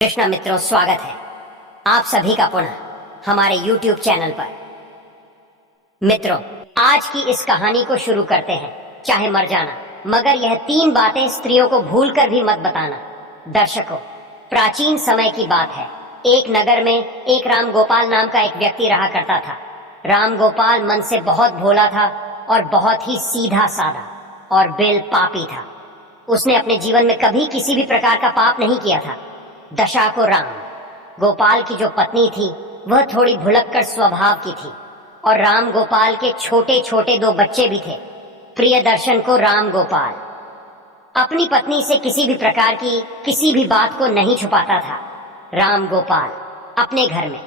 कृष्णा मित्रों, स्वागत है आप सभी का पुनः हमारे YouTube चैनल पर। मित्रों, आज की इस कहानी को शुरू करते हैं। चाहे मर जाना, मगर यह 3 बातें स्त्रियों को भूलकर भी मत बताना। दर्शकों, प्राचीन समय की बात है। एक नगर में एक राम गोपाल नाम का एक व्यक्ति रहा करता था। राम गोपाल मन से बहुत भोला था और बहुत ही सीधा साधा और बिल पापी था। उसने अपने जीवन में कभी किसी भी प्रकार का पाप नहीं किया था। दशा को राम गोपाल की जो पत्नी थी वह थोड़ी भुलक्कड़ स्वभाव की थी और राम गोपाल के छोटे छोटे 2 बच्चे भी थे। प्रियदर्शन को राम गोपाल अपनी पत्नी से किसी भी प्रकार की किसी भी बात को नहीं छुपाता था। राम गोपाल अपने घर में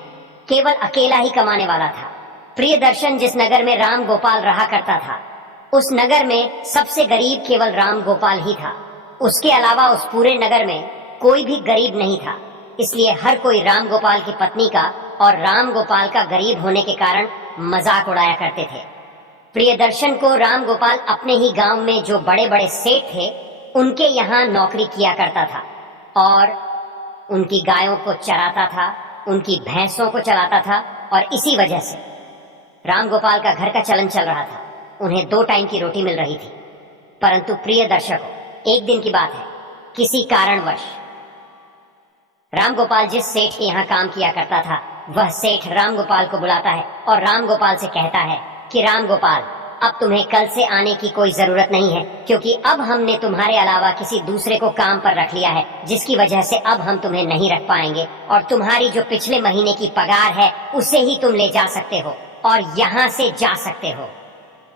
केवल अकेला ही कमाने वाला था। प्रियदर्शन जिस नगर में राम गोपाल रहा करता था, उस नगर में सबसे गरीब केवल राम गोपाल ही था। उसके अलावा उस पूरे नगर में कोई भी गरीब नहीं था। इसलिए हर कोई राम गोपाल की पत्नी का और राम गोपाल का गरीब होने के कारण मजाक उड़ाया करते थे। प्रियदर्शन को राम गोपाल अपने ही गांव में जो बड़े बड़े सेठ थे उनके यहाँ नौकरी किया करता था और उनकी गायों को चराता था, उनकी भैंसों को चलाता था और इसी वजह से राम गोपाल का घर का चलन चल रहा था। उन्हें 2 टाइम की रोटी मिल रही थी। परंतु प्रियदर्शन को एक दिन की बात है, किसी कारणवश राम गोपाल जिस सेठ के यहाँ काम किया करता था, वह सेठ राम गोपाल को बुलाता है और राम गोपाल से कहता है कि राम गोपाल, अब तुम्हें कल से आने की कोई जरूरत नहीं है, क्योंकि अब हमने तुम्हारे अलावा किसी दूसरे को काम पर रख लिया है, जिसकी वजह से अब हम तुम्हें नहीं रख पाएंगे और तुम्हारी जो पिछले महीने की पगार है उसे ही तुम ले जा सकते हो और यहाँ से जा सकते हो।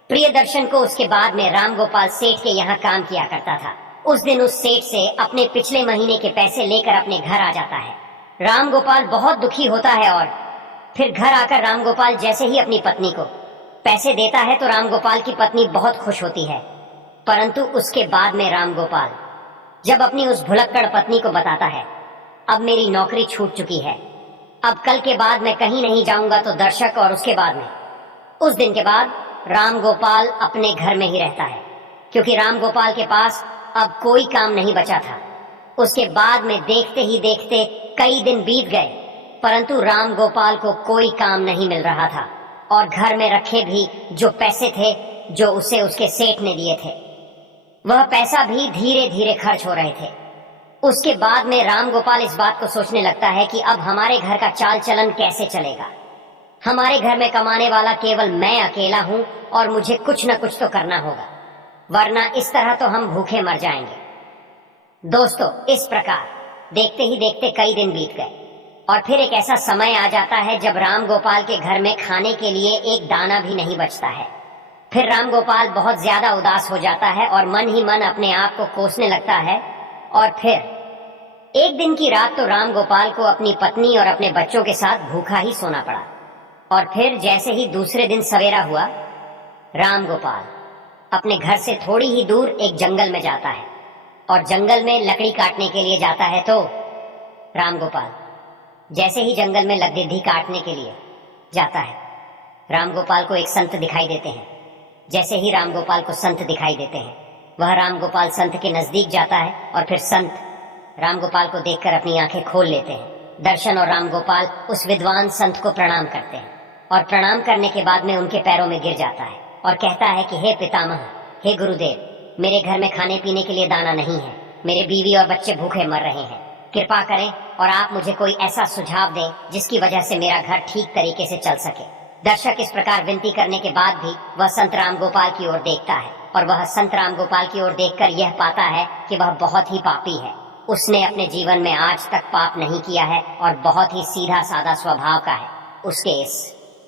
प्रियदर्शन को उसके बाद में राम गोपाल सेठ के यहाँ काम किया करता था। उस दिन उस सेठ से अपने पिछले महीने के पैसे लेकर अपने घर आ जाता है। राम गोपाल बहुत दुखी होता है और फिर घर आकर राम गोपाल जैसे ही अपनी पत्नी को पैसे देता है तो राम गोपाल की पत्नी बहुत खुश होती है। परंतु उसके बाद में राम गोपाल जब अपनी उस भुलक्कड़ पत्नी को बताता है, अब मेरी नौकरी छूट चुकी है, अब कल के बाद मैं कहीं नहीं जाऊंगा, तो दर्शक और उसके बाद में उस दिन के बाद राम गोपाल अपने घर में ही रहता है, क्योंकि राम गोपाल के पास अब कोई काम नहीं बचा था। उसके बाद में देखते ही देखते कई दिन बीत गए, परंतु राम गोपाल को कोई काम नहीं मिल रहा था और घर में रखे भी जो पैसे थे जो उसे उसके सेठ ने दिए थे, वह पैसा भी धीरे धीरे खर्च हो रहे थे। उसके बाद में राम गोपाल इस बात को सोचने लगता है कि अब हमारे घर का चाल चलन कैसे चलेगा। हमारे घर में कमाने वाला केवल मैं अकेला हूं और मुझे कुछ न कुछ तो करना होगा, वरना इस तरह तो हम भूखे मर जाएंगे। दोस्तों, इस प्रकार देखते ही देखते कई दिन बीत गए और फिर एक ऐसा समय आ जाता है जब राम गोपाल के घर में खाने के लिए एक दाना भी नहीं बचता है। फिर राम गोपाल बहुत ज्यादा उदास हो जाता है और मन ही मन अपने आप को कोसने लगता है। और फिर एक दिन की रात तो राम गोपाल को अपनी पत्नी और अपने बच्चों के साथ भूखा ही सोना पड़ा। और फिर जैसे ही दूसरे दिन सवेरा हुआ, राम गोपाल अपने घर से थोड़ी ही दूर एक जंगल में जाता है और जंगल में लकड़ी काटने के लिए जाता है। तो राम गोपाल जैसे ही जंगल में लकड़ी काटने के लिए जाता है, राम गोपाल को एक संत दिखाई देते हैं। जैसे ही राम गोपाल को संत दिखाई देते हैं, वह राम गोपाल संत के नजदीक जाता है और फिर संत राम गोपाल को देखकर अपनी आंखें खोल लेते हैं। दर्शन और राम गोपाल उस विद्वान संत को प्रणाम करते हैं और प्रणाम करने के बाद में उनके पैरों में गिर जाता है और कहता है कि हे पितामह, हे गुरुदेव, मेरे घर में खाने पीने के लिए दाना नहीं है, मेरे बीवी और बच्चे भूखे मर रहे हैं, कृपा करें और आप मुझे कोई ऐसा सुझाव दें जिसकी वजह से मेरा घर ठीक तरीके से चल सके। दर्शक इस प्रकार विनती करने के बाद भी वह संत राम गोपाल की ओर देखता है और वह संत राम गोपाल की ओर देखकर यह पाता है कि वह बहुत ही पापी है। उसने अपने जीवन में आज तक पाप नहीं किया है और बहुत ही सीधा साधा स्वभाव का है। उसके इस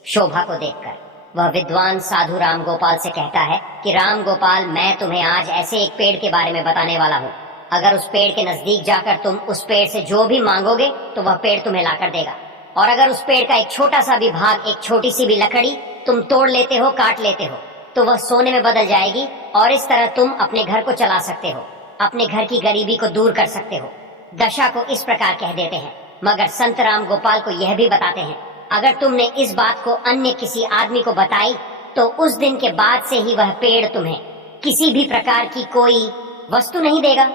शोभा को देखकर वह विद्वान साधु राम गोपाल से कहता है कि राम गोपाल, मैं तुम्हें आज ऐसे एक पेड़ के बारे में बताने वाला हूँ। अगर उस पेड़ के नजदीक जाकर तुम उस पेड़ से जो भी मांगोगे तो वह पेड़ तुम्हें लाकर देगा, और अगर उस पेड़ का एक छोटा सा भी भाग, एक छोटी सी भी लकड़ी तुम तोड़ लेते हो, काट लेते हो, तो वह सोने में बदल जाएगी और इस तरह तुम अपने घर को चला सकते हो, अपने घर की गरीबी को दूर कर सकते हो। दशा को इस प्रकार कह देते हैं, मगर संत राम गोपाल को यह भी बताते हैं, अगर तुमने इस बात को अन्य किसी आदमी को बताई तो उस दिन के बाद से ही वह पेड़ तुम्हें किसी भी प्रकार की कोई वस्तु नहीं देगा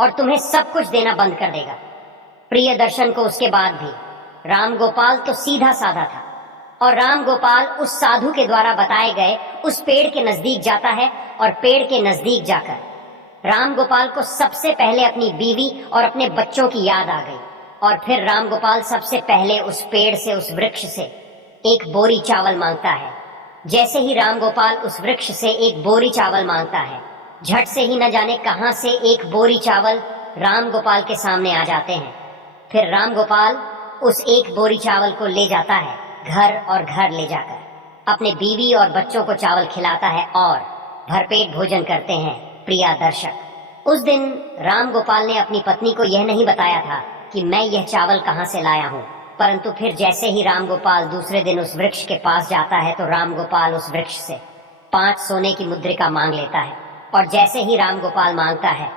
और तुम्हें सब कुछ देना बंद कर देगा। प्रिय दर्शन को उसके बाद भी राम गोपाल तो सीधा साधा था, और राम गोपाल उस साधु के द्वारा बताए गए उस पेड़ के नजदीक जाता है, और पेड़ के नजदीक जाकर राम गोपाल को सबसे पहले अपनी बीवी और अपने बच्चों की याद आ गई। और फिर राम गोपाल सबसे पहले उस पेड़ से, उस वृक्ष से एक बोरी चावल मांगता है। जैसे ही राम गोपाल उस वृक्ष से एक बोरी चावल मांगता है, झट से ही न जाने कहां से एक बोरी चावल राम गोपाल के सामने आ जाते हैं। फिर राम गोपाल उस एक बोरी चावल को ले जाता है घर, और घर ले जाकर अपने बीवी और बच्चों को चावल खिलाता है और भरपेट भोजन करते हैं। प्रिय दर्शक, उस दिन राम गोपाल ने अपनी पत्नी को यह नहीं बताया था कि मैं यह चावल कहां से लाया हूं, परंतु फिर जैसे ही राम गोपाल दूसरे दिन उस वृक्ष के पास जाता है तो राम गोपाल उस वृक्ष से 5 सोने की मुद्रिका मांग लेता है। और जैसे ही राम गोपाल मांगता है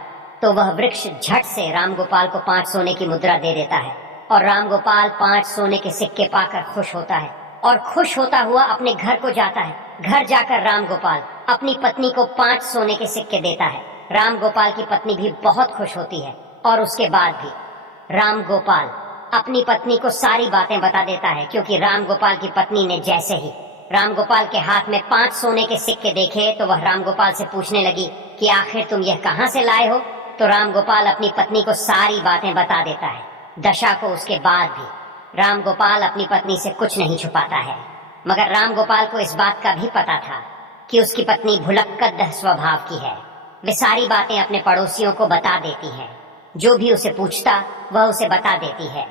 तो वह वृक्ष झट से राम गोपाल को 5 सोने की मुद्रा दे देता है, और राम गोपाल 5 सोने के सिक्के पाकर खुश होता है, और खुश होता हुआ अपने घर को जाता है। घर जाकर राम गोपाल अपनी पत्नी को 5 सोने के सिक्के देता है। राम गोपाल की पत्नी भी बहुत खुश होती है, और उसके बाद भी राम गोपाल अपनी पत्नी को सारी बातें बता देता है, क्योंकि राम गोपाल की पत्नी ने जैसे ही राम गोपाल के हाथ में 5 सोने के सिक्के देखे तो वह राम गोपाल से पूछने लगी कि आखिर तुम यह कहां से लाए हो। तो राम गोपाल अपनी पत्नी को सारी बातें बता देता है। दशा को उसके बाद भी राम गोपाल अपनी पत्नी से कुछ नहीं छुपाता है, मगर राम गोपाल को इस बात का भी पता था कि उसकी पत्नी भुलक्कड़ स्वभाव की है। वे सारी बातें अपने पड़ोसियों को बता देती है, जो भी उसे पूछता वह उसे बता देती है।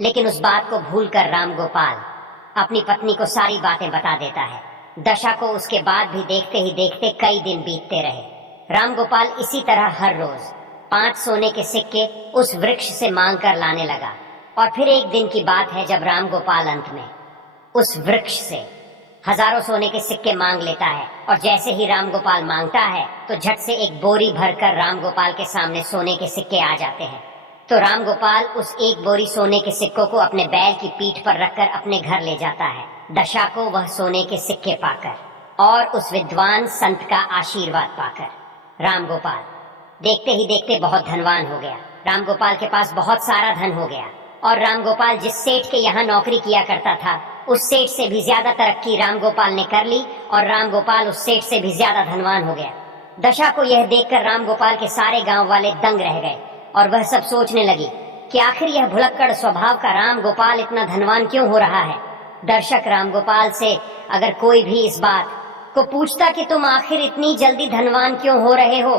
लेकिन उस बात को भूलकर राम गोपाल अपनी पत्नी को सारी बातें बता देता है। दशा को उसके बाद भी देखते ही देखते कई दिन बीतते रहे। राम गोपाल इसी तरह हर रोज 5 सोने के सिक्के उस वृक्ष से मांग कर लाने लगा। और फिर एक दिन की बात है जब राम गोपाल अंत में उस वृक्ष से हजारों सोने के सिक्के मांग लेता है, और जैसे ही राम गोपाल मांगता है तो झट से एक बोरी भरकर राम गोपाल के सामने सोने के सिक्के आ जाते हैं। तो राम गोपाल उस एक बोरी सोने के सिक्कों को अपने बैल की पीठ पर रखकर अपने घर ले जाता है। दशा को वह सोने के सिक्के पाकर और उस विद्वान संत का आशीर्वाद पाकर राम गोपाल देखते ही देखते बहुत धनवान हो गया। राम गोपाल के पास बहुत सारा धन हो गया, और राम गोपाल जिस सेठ के यहाँ नौकरी किया करता था उस सेठ से भी ज्यादा तरक्की राम गोपाल ने कर ली, और राम गोपाल उस सेठ से भी ज्यादा धनवान हो गया। दशा को यह देखकर राम गोपाल के सारे गांव वाले दंग रह गए, और वह सब सोचने लगी कि आखिर यह भुलक्कड़ स्वभाव का राम गोपाल इतना धनवान क्यों हो रहा है। दर्शक, राम गोपाल से अगर कोई भी इस बात को पूछता कि तुम आखिर इतनी जल्दी धनवान क्यों हो रहे हो,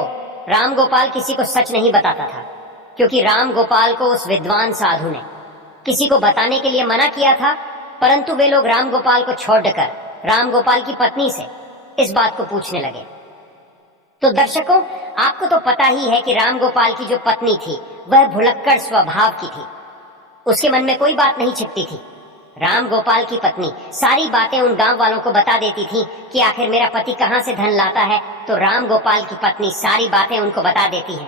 राम गोपाल किसी को सच नहीं बताता था, क्योंकि राम गोपाल को उस विद्वान साधु ने किसी को बताने के लिए मना किया था। परंतु वे लोग राम गोपाल को छोड़कर राम गोपाल की पत्नी से इस बात को पूछने लगे। तो दर्शकों, आपको तो पता ही है कि राम गोपाल की जो पत्नी थी वह भुलक्कड़ स्वभाव की थी। उसके मन में कोई बात नहीं छिपती थी। राम गोपाल की पत्नी सारी बातें उन गांव वालों को बता देती थी कि आखिर मेरा पति कहां से धन लाता है। तो राम गोपाल की पत्नी सारी बातें उनको बता देती है,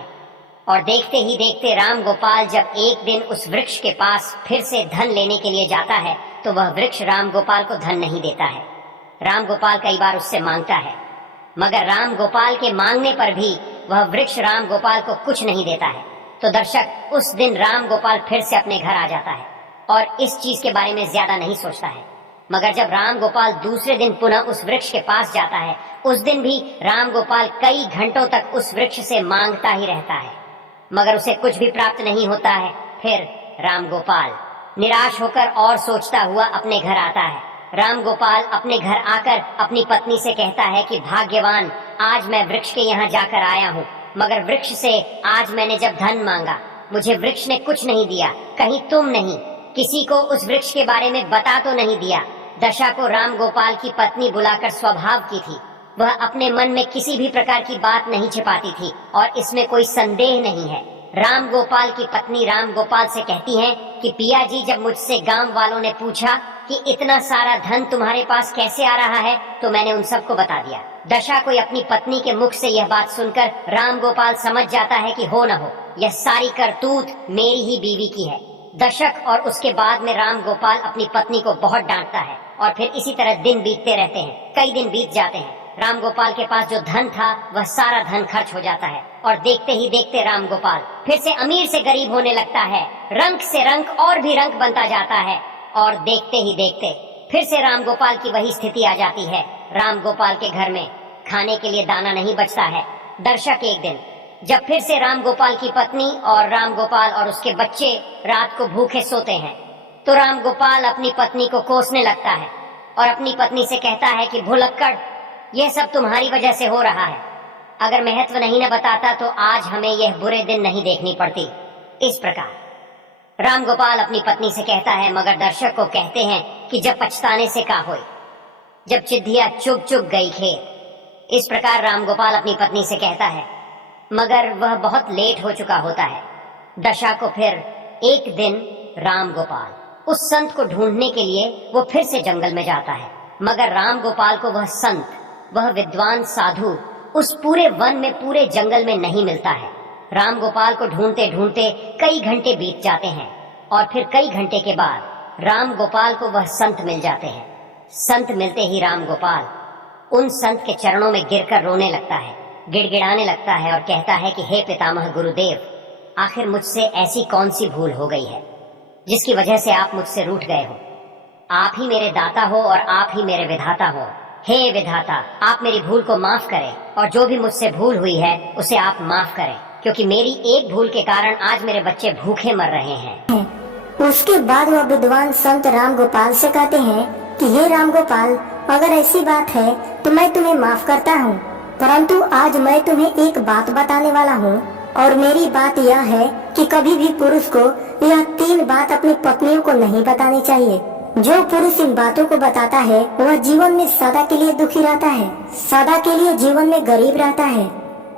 और देखते ही देखते राम गोपाल जब एक दिन उस वृक्ष के पास फिर से धन लेने के लिए जाता है तो वह वृक्ष राम गोपाल को धन नहीं देता है। राम गोपाल कई बार उससे मांगता है, मगर राम गोपाल के मांगने पर भी वह वृक्ष राम गोपाल को कुछ नहीं देता है। तो दर्शक, उस दिन राम गोपाल फिर से अपने घर आ जाता है और इस चीज के बारे में ज्यादा नहीं सोचता है। मगर जब राम गोपाल दूसरे दिन पुनः उस वृक्ष के पास जाता है, उस दिन भी राम गोपाल कई घंटों तक उस वृक्ष से मांगता ही रहता है, मगर उसे कुछ भी प्राप्त नहीं होता है। फिर राम गोपाल निराश होकर और सोचता हुआ अपने घर आता है। राम गोपाल अपने घर आकर अपनी पत्नी से कहता है कि भाग्यवान, आज मैं वृक्ष के यहाँ जाकर आया हूँ, मगर वृक्ष से आज मैंने जब धन मांगा मुझे वृक्ष ने कुछ नहीं दिया। कहीं तुम नहीं किसी को उस वृक्ष के बारे में बता तो नहीं दिया। दशा को राम गोपाल की पत्नी बुलाकर स्वभाव की थी, वह अपने मन में किसी भी प्रकार की बात नहीं छिपाती थी, और इसमें कोई संदेह नहीं है। राम गोपाल की पत्नी राम गोपाल से कहती है कि पिया जी, जब मुझसे गांव वालों ने पूछा कि इतना सारा धन तुम्हारे पास कैसे आ रहा है, तो मैंने उन सबको बता दिया। दशा को अपनी पत्नी के मुख से यह बात सुनकर राम गोपाल समझ जाता है कि हो न हो यह सारी करतूत मेरी ही बीवी की है। दशक, और उसके बाद में राम गोपाल अपनी पत्नी को बहुत डांटता है, और फिर इसी तरह दिन बीतते रहते हैं। कई दिन बीत जाते हैं। राम गोपाल के पास जो धन था वह सारा धन खर्च हो जाता है और देखते ही देखते राम गोपाल फिर से अमीर से गरीब होने लगता है। रंक से रंक और भी रंक बनता जाता है और देखते ही देखते फिर से राम गोपाल की वही स्थिति आ जाती है। राम गोपाल के घर में खाने के लिए दाना नहीं बचता है। दर्शक, एक दिन जब फिर से राम गोपाल की पत्नी और राम गोपाल और उसके बच्चे रात को भूखे सोते हैं तो राम गोपाल अपनी पत्नी को कोसने लगता है और अपनी पत्नी से कहता है कि भुलक्कड़, यह सब तुम्हारी वजह से हो रहा है। अगर महत्व नहीं न बताता तो आज हमें यह बुरे दिन नहीं देखनी पड़ती। इस प्रकार राम गोपाल अपनी पत्नी से कहता है, मगर दर्शक को कहते हैं कि जब पछताने से का होई, जब चिद्धिया चुग चुग गई खेत। इस प्रकार राम गोपाल अपनी पत्नी से कहता है, मगर वह बहुत लेट हो चुका होता है। दशा को फिर एक दिन राम गोपाल उस संत को ढूंढने के लिए वो फिर से जंगल में जाता है, मगर राम गोपाल को वह संत, वह विद्वान साधु उस पूरे वन में, पूरे जंगल में नहीं मिलता है। राम गोपाल को ढूंढते ढूंढते कई घंटे बीत जाते हैं और फिर कई घंटे के बाद राम गोपाल को वह संत मिल जाते हैं। संत मिलते ही राम गोपाल उन संत के चरणों में गिरकर रोने लगता है, गिड़गिड़ाने लगता है और कहता है कि हे पितामह गुरुदेव, आखिर मुझसे ऐसी कौन सी भूल हो गई है जिसकी वजह से आप मुझसे रूठ गए हो। आप ही मेरे दाता हो और आप ही मेरे विधाता हो। हे विधाता, आप मेरी भूल को माफ करें और जो भी मुझसे भूल हुई है उसे आप माफ करें, क्योंकि मेरी एक भूल के कारण आज मेरे बच्चे भूखे मर रहे हैं। उसके बाद वह विद्वान संत राम गोपाल से कहते हैं कि हे राम गोपाल, अगर ऐसी बात है तो मैं तुम्हें माफ करता हूँ, परंतु आज मैं तुम्हें एक बात बताने वाला हूँ और मेरी बात यह है कि कभी भी पुरुष को यह 3 बात अपनी पत्नियों को नहीं बतानी चाहिए। जो पुरुष इन बातों को बताता है वह जीवन में सदा के लिए दुखी रहता है, सदा के लिए जीवन में गरीब रहता है।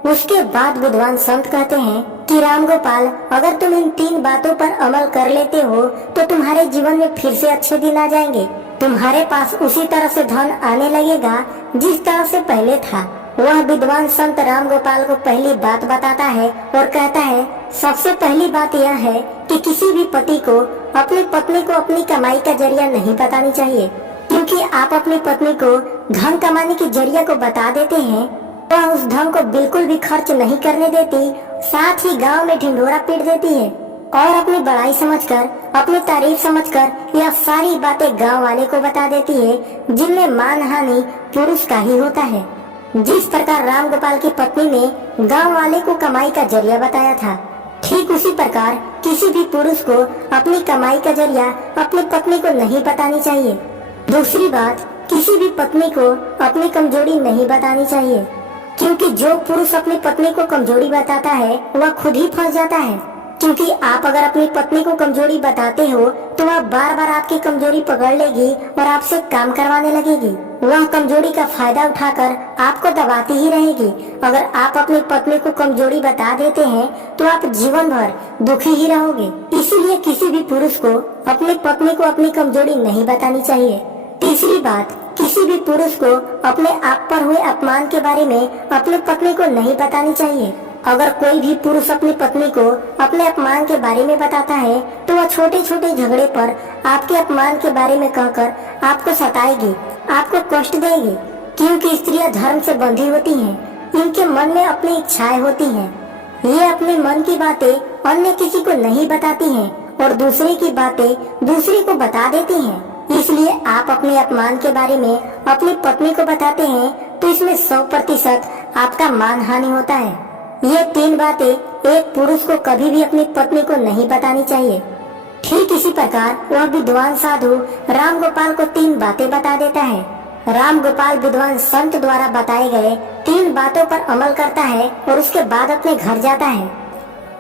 उसके बाद विद्वान संत कहते हैं कि राम गोपाल, अगर तुम इन 3 बातों पर अमल कर लेते हो तो तुम्हारे जीवन में फिर से अच्छे दिन आ जाएंगे। तुम्हारे पास उसी तरह से धन आने लगेगा जिस तरह से पहले था। वह विद्वान संत राम गोपाल को पहली बात बताता है और कहता है, सबसे पहली बात यह है कि किसी भी पति को अपनी पत्नी को अपनी कमाई का जरिया नहीं बतानी चाहिए, क्योंकि आप अपनी पत्नी को धन कमाने की जरिया को बता देते हैं, वह उस धन को बिल्कुल भी खर्च नहीं करने देती, साथ ही गांव में ढिंढोरा पीट देती है और अपनी बड़ाई समझकर, अपनी तारीफ समझकर यह सारी बातें गांव वाले को बता देती है, जिनमें मान हानि पुरुष का ही होता है। जिस प्रकार राम गोपाल की पत्नी ने गांव वाले को कमाई का जरिया बताया था, ठीक उसी प्रकार किसी भी पुरुष को अपनी कमाई का जरिया अपनी पत्नी को नहीं बतानी चाहिए। दूसरी बात, किसी भी पत्नी को अपनी कमजोरी नहीं बतानी चाहिए, क्योंकि जो पुरुष अपनी पत्नी को कमजोरी बताता है वह खुद ही फंस जाता है, क्योंकि आप अगर अपनी पत्नी को कमजोरी बताते हो तो वह बार बार आपकी कमजोरी पकड़ लेगी और आपसे काम करवाने लगेगी। वह कमजोरी का फायदा उठाकर आपको दबाती ही रहेगी। अगर आप अपनी पत्नी को कमजोरी बता देते हैं तो आप जीवन भर दुखी ही रहोगे। इसीलिए किसी भी पुरुष को अपनी पत्नी को अपनी कमजोरी नहीं बतानी चाहिए। तीसरी बात, किसी भी पुरुष को अपने आप पर हुए अपमान के बारे में अपनी पत्नी को नहीं बतानी चाहिए। अगर कोई भी पुरुष अपनी पत्नी को अपने अपमान के बारे में बताता है तो वह छोटे छोटे झगड़े पर आपके अपमान के बारे में कहकर आपको सताएगी, आपको कष्ट देगी, क्योंकि स्त्रियां धर्म से बंधी होती हैं। इनके मन में अपनी इच्छाएं होती हैं। ये अपने मन की बातें अन्य किसी को नहीं बताती हैं और दूसरे की बातें दूसरे को बता देती हैं। इसलिए आप अपने अपमान के बारे में अपनी पत्नी को बताते हैं तो इसमें 100% आपका मान हानि होता है। ये 3 बातें एक पुरुष को कभी भी अपनी पत्नी को नहीं बतानी चाहिए। ठीक इसी प्रकार वह विद्वान साधु राम गोपाल को 3 बातें बता देता है। राम गोपाल विद्वान संत द्वारा बताए गए 3 बातों पर अमल करता है और उसके बाद अपने घर जाता है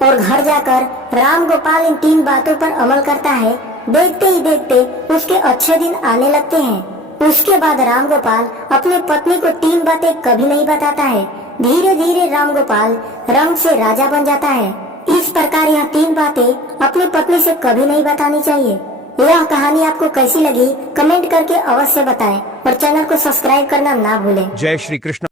और घर जाकर राम गोपाल इन 3 बातों पर अमल करता है। देखते ही देखते उसके अच्छे दिन आने लगते हैं। उसके बाद राम गोपाल अपनी पत्नी को 3 बातें कभी नहीं बताता है। धीरे धीरे राम गोपाल रंग से राजा बन जाता है। इस प्रकार यह 3 बातें अपनी पत्नी से कभी नहीं बतानी चाहिए। यह कहानी आपको कैसी लगी कमेंट करके अवश्य बताएं और चैनल को सब्सक्राइब करना ना भूलें। जय श्री कृष्ण।